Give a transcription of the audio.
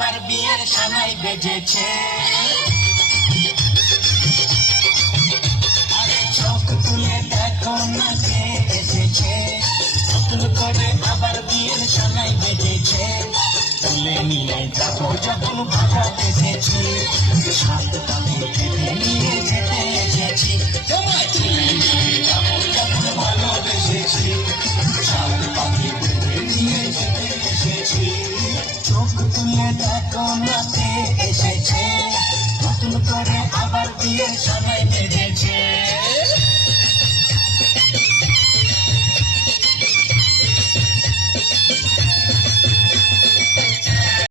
আবার বিয়ের সানাই বেজেছে। আরে চোখ তুলে দেখো না কে এসেছে, নতুন করে আবার বিয়ের সানাই বেজেছে। তুলে নিয়ে যাবো যখন ভাড়া বেঁধেছি, সাত পাতে বেঁধে নিয়ে যেতে এসেছি। তোমায় তুলে নিয়ে যাবো যখন ভালোবেসেছি, সাত পাতে বেঁধে নিয়ে যেতে এসেছি। চোখ তুলে দেখো না কে এসেছে, নতুন করে আবার বিয়ের